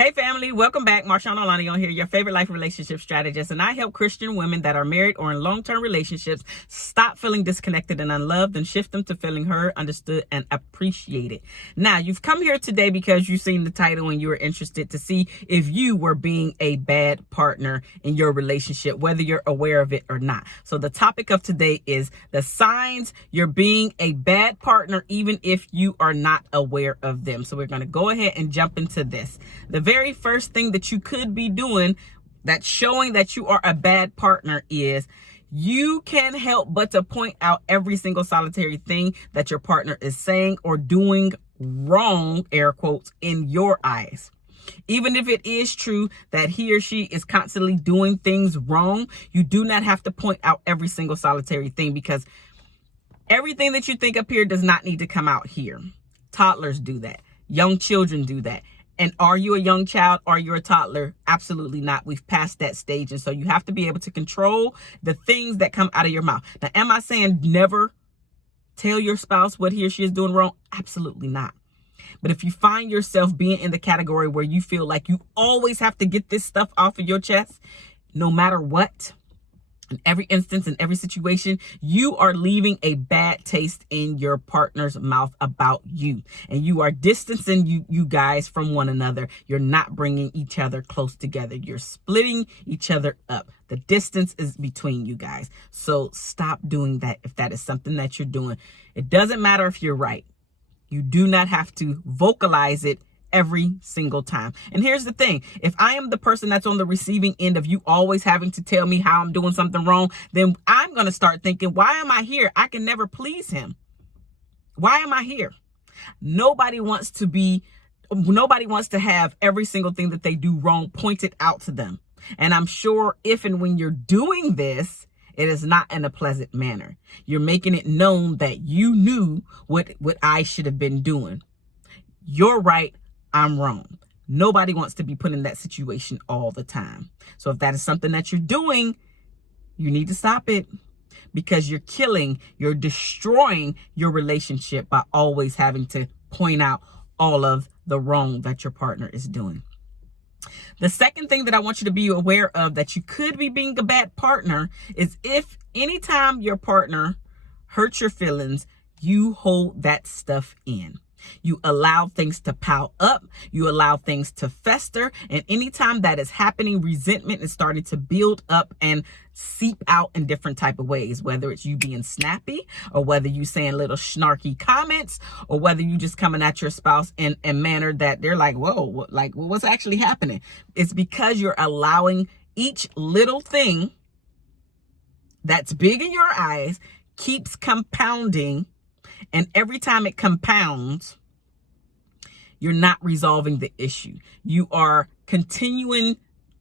Hey family, welcome back. MarshaunO here, your favorite life relationship strategist, and I help Christian women that are married or in long-term relationships stop feeling disconnected and unloved and shift them to feeling heard, understood, and appreciated. Now, you've come here today because you've seen the title and you were interested to see if you were being a bad partner in your relationship, whether you're aware of it or not. So the topic of today is the signs you're being a bad partner, even if you are not aware of them. So we're going to go ahead and jump into this. The very first thing that you could be doing that's showing that you are a bad partner is you can't help but to point out every single solitary thing that your partner is saying or doing wrong, air quotes, in your eyes. Even if it is true that he or she is constantly doing things wrong, you do not have to point out every single solitary thing, because everything that you think up here does not need to come out here. Toddlers do that. Young children do that. And are you a young child? Are you a toddler? Absolutely not. We've passed that stage. And so you have to be able to control the things that come out of your mouth. Now, am I saying never tell your spouse what he or she is doing wrong? Absolutely not. But if you find yourself being in the category where you feel like you always have to get this stuff off of your chest, no matter what, in every instance, in every situation, you are leaving a bad taste in your partner's mouth about you. And you are distancing you guys from one another. You're not bringing each other close together. You're splitting each other up. The distance is between you guys. So stop doing that if that is something that you're doing. It doesn't matter if you're right. You do not have to vocalize it every single time. And here's the thing. If I am the person that's on the receiving end of you always having to tell me how I'm doing something wrong, then I'm going to start thinking, why am I here? I can never please him. Why am I here? Nobody wants to have every single thing that they do wrong pointed out to them. And I'm sure if and when you're doing this, it is not in a pleasant manner. You're making it known that you knew what I should have been doing. You're right. I'm wrong. Nobody wants to be put in that situation all the time. So if that is something that you're doing, you need to stop it, because you're destroying your relationship by always having to point out all of the wrong that your partner is doing. The second thing that I want you to be aware of that you could be being a bad partner is if anytime your partner hurts your feelings, you hold that stuff in. You allow things to pile up. You allow things to fester. And anytime that is happening, resentment is starting to build up and seep out in different type of ways, whether it's you being snappy or whether you saying little snarky comments or whether you just coming at your spouse in a manner that they're like, whoa, what's actually happening? It's because you're allowing each little thing that's big in your eyes keeps compounding. And every time it compounds, you're not resolving the issue. You are continuing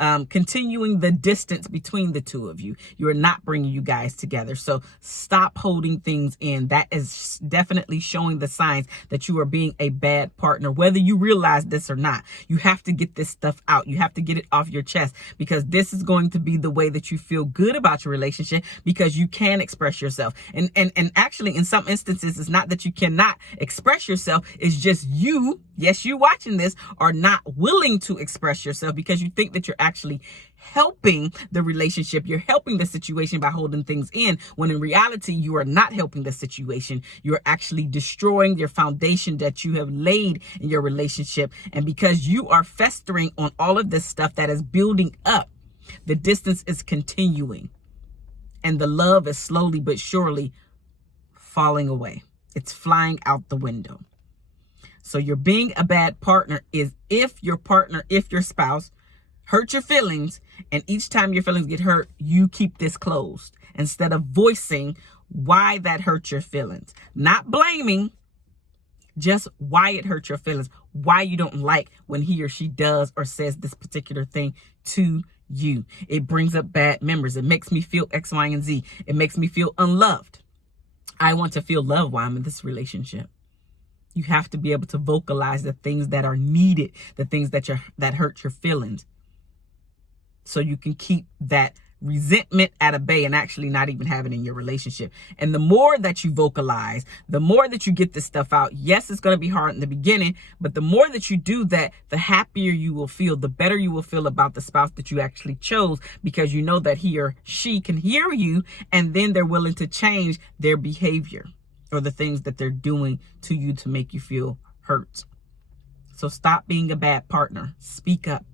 the distance between the two of you. You are not bringing you guys together. So stop holding things in. That is definitely showing the signs that you are being a bad partner, whether you realize this or not. You have to get this stuff out. You have to get it off your chest, because this is going to be the way that you feel good about your relationship, because you can express yourself. And actually, in some instances, it's not that you cannot express yourself. It's just you, yes, you watching this, are not willing to express yourself because you think that you're actually helping the relationship. You're helping the situation by holding things in, when in reality, you are not helping the situation. You're actually destroying your foundation that you have laid in your relationship. And because you are festering on all of this stuff that is building up, the distance is continuing. And the love is slowly but surely falling away. It's flying out the window. So you're being a bad partner is if your spouse hurt your feelings, and each time your feelings get hurt, you keep this closed instead of voicing why that hurt your feelings. Not blaming, just why it hurt your feelings, why you don't like when he or she does or says this particular thing to you. It brings up bad memories. It makes me feel X, Y, and Z. It makes me feel unloved. I want to feel loved while I'm in this relationship. You have to be able to vocalize the things that are needed, the things that hurt your feelings, so you can keep that resentment at bay and actually not even have it in your relationship. And the more that you vocalize, the more that you get this stuff out, yes, it's going to be hard in the beginning, but the more that you do that, the happier you will feel, the better you will feel about the spouse that you actually chose, because you know that he or she can hear you, and then they're willing to change their behavior or the things that they're doing to you to make you feel hurt. So stop being a bad partner. Speak up.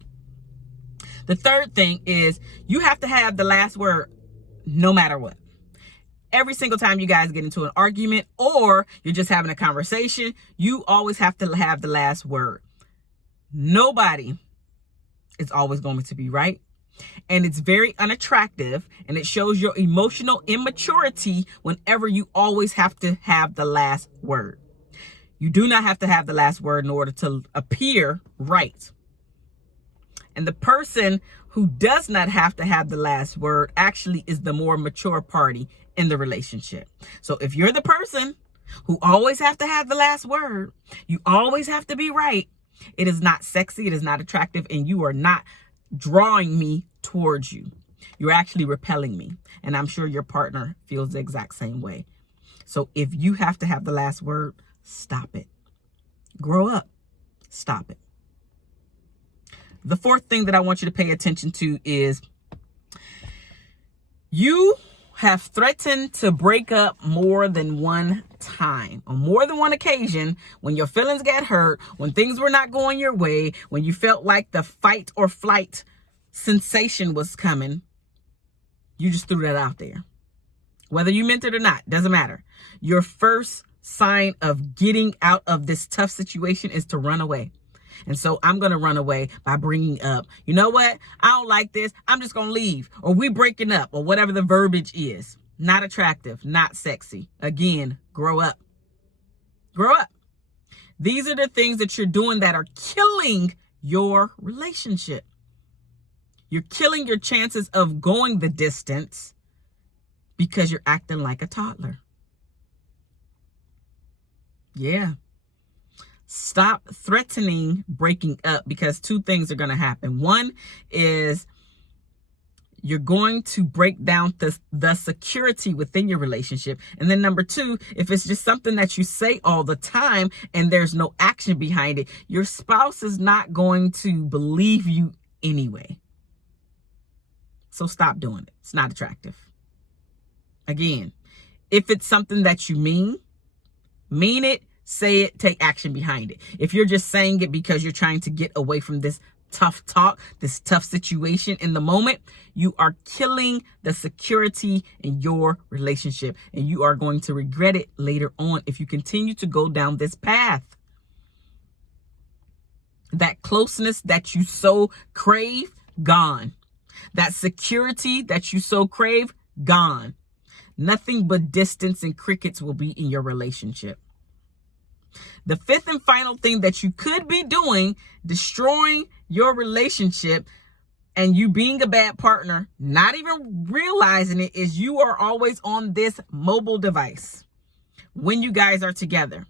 The third thing is you have to have the last word no matter what. Every single time you guys get into an argument or you're just having a conversation, you always have to have the last word. Nobody is always going to be right. And it's very unattractive, and it shows your emotional immaturity whenever you always have to have the last word. You do not have to have the last word in order to appear right. And the person who does not have to have the last word actually is the more mature party in the relationship. So if you're the person who always have to have the last word, you always have to be right, it is not sexy, it is not attractive, and you are not drawing me towards you. You're actually repelling me. And I'm sure your partner feels the exact same way. So if you have to have the last word, stop it. Grow up. Stop it. The fourth thing that I want you to pay attention to is you have threatened to break up more than one time, on more than one occasion, when your feelings got hurt, when things were not going your way, when you felt like the fight or flight sensation was coming. You just threw that out there. Whether you meant it or not, doesn't matter. Your first sign of getting out of this tough situation is to run away. And so I'm going to run away by bringing up, you know what? I don't like this. I'm just going to leave, or we breaking up, or whatever the verbiage is. Not attractive, not sexy. Again, grow up. Grow up. These are the things that you're doing that are killing your relationship. You're killing your chances of going the distance because you're acting like a toddler. Yeah. Stop threatening breaking up, because two things are going to happen. One is you're going to break down the security within your relationship. And then number two, if it's just something that you say all the time and there's no action behind it, your spouse is not going to believe you anyway. So stop doing it. It's not attractive. Again, if it's something that you mean it, say it, take action behind it. If you're just saying it because you're trying to get away from this tough talk, this tough situation in the moment, you are killing the security in your relationship, and you are going to regret it later on if you continue to go down this path. That closeness that you so crave, gone. That security that you so crave, gone. Nothing but distance and crickets will be in your relationship. The fifth and final thing that you could be doing, destroying your relationship and you being a bad partner, not even realizing it, is you are always on this mobile device when you guys are together.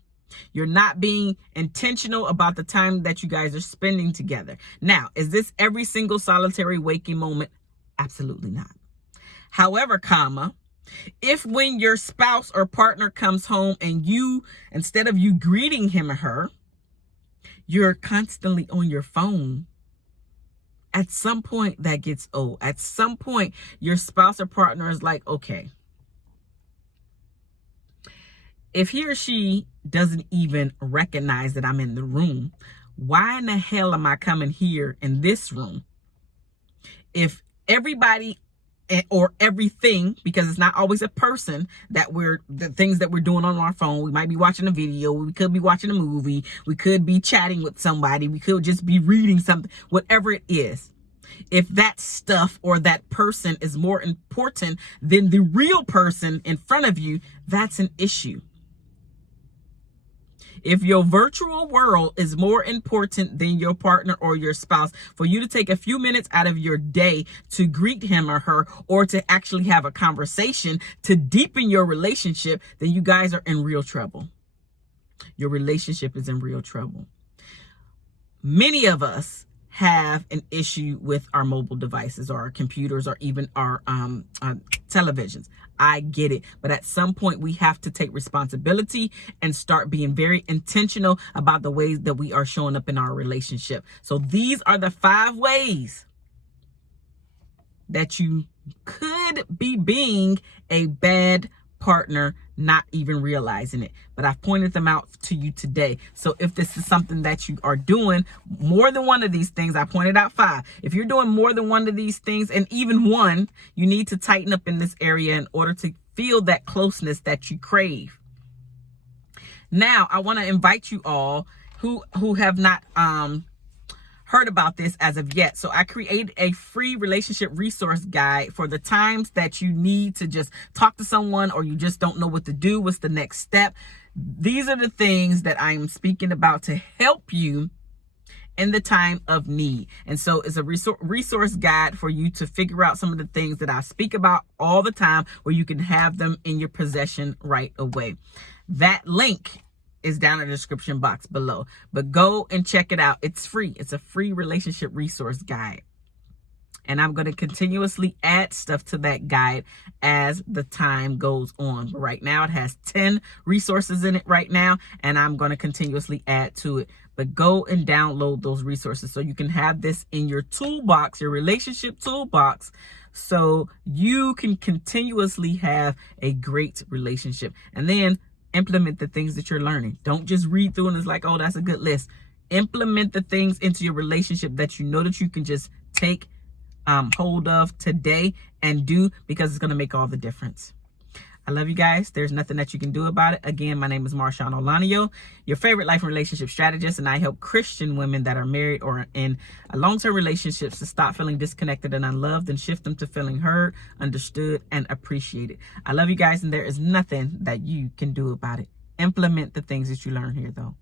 You're not being intentional about the time that you guys are spending together. Now, is this every single solitary waking moment? Absolutely not. However, if when your spouse or partner comes home and you, instead of you greeting him or her, you're constantly on your phone, at some point that gets old. At some point, your spouse or partner is like, okay, if he or she doesn't even recognize that I'm in the room, why in the hell am I coming here in this room? If everybody or everything, because it's not always a person that the things that we're doing on our phone. We might be watching a video. We could be watching a movie. We could be chatting with somebody. We could just be reading something, whatever it is. If that stuff or that person is more important than the real person in front of you, that's an issue. If your virtual world is more important than your partner or your spouse, for you to take a few minutes out of your day to greet him or her, or to actually have a conversation to deepen your relationship, then you guys are in real trouble. Your relationship is in real trouble. Many of us have an issue with our mobile devices or our computers or even our televisions. I get it. But at some point, we have to take responsibility and start being very intentional about the ways that we are showing up in our relationship. So these are the 5 ways that you could be being a bad partner, not even realizing it. But I've pointed them out to you today. So if this is something that you are doing more than one of these things, I pointed out 5. If you're doing more than one of these things, and even one, you need to tighten up in this area in order to feel that closeness that you crave. Now, I want to invite you all who have not heard about this as of yet. So I created a free relationship resource guide for the times that you need to just talk to someone or you just don't know what to do. What's the next step? These are the things that I'm speaking about to help you in the time of need. And so it's a resource guide for you to figure out some of the things that I speak about all the time, where you can have them in your possession right away. That link is down in the description box below, but go and check it out. It's free. It's a free relationship resource guide. And I'm going to continuously add stuff to that guide as the time goes on. But right now it has 10 resources in it right now, and I'm going to continuously add to it. But go and download those resources so you can have this in your toolbox, your relationship toolbox, so you can continuously have a great relationship. And then implement the things that you're learning. Don't just read through and it's like, oh, that's a good list. Implement the things into your relationship that you know that you can just take hold of today and do, because it's going to make all the difference. I love you guys. There's nothing that you can do about it. Again, my name is MarshaunO, your favorite life and relationship strategist, and I help Christian women that are married or in long-term relationships to stop feeling disconnected and unloved and shift them to feeling heard, understood, and appreciated. I love you guys, and there is nothing that you can do about it. Implement the things that you learn here, though.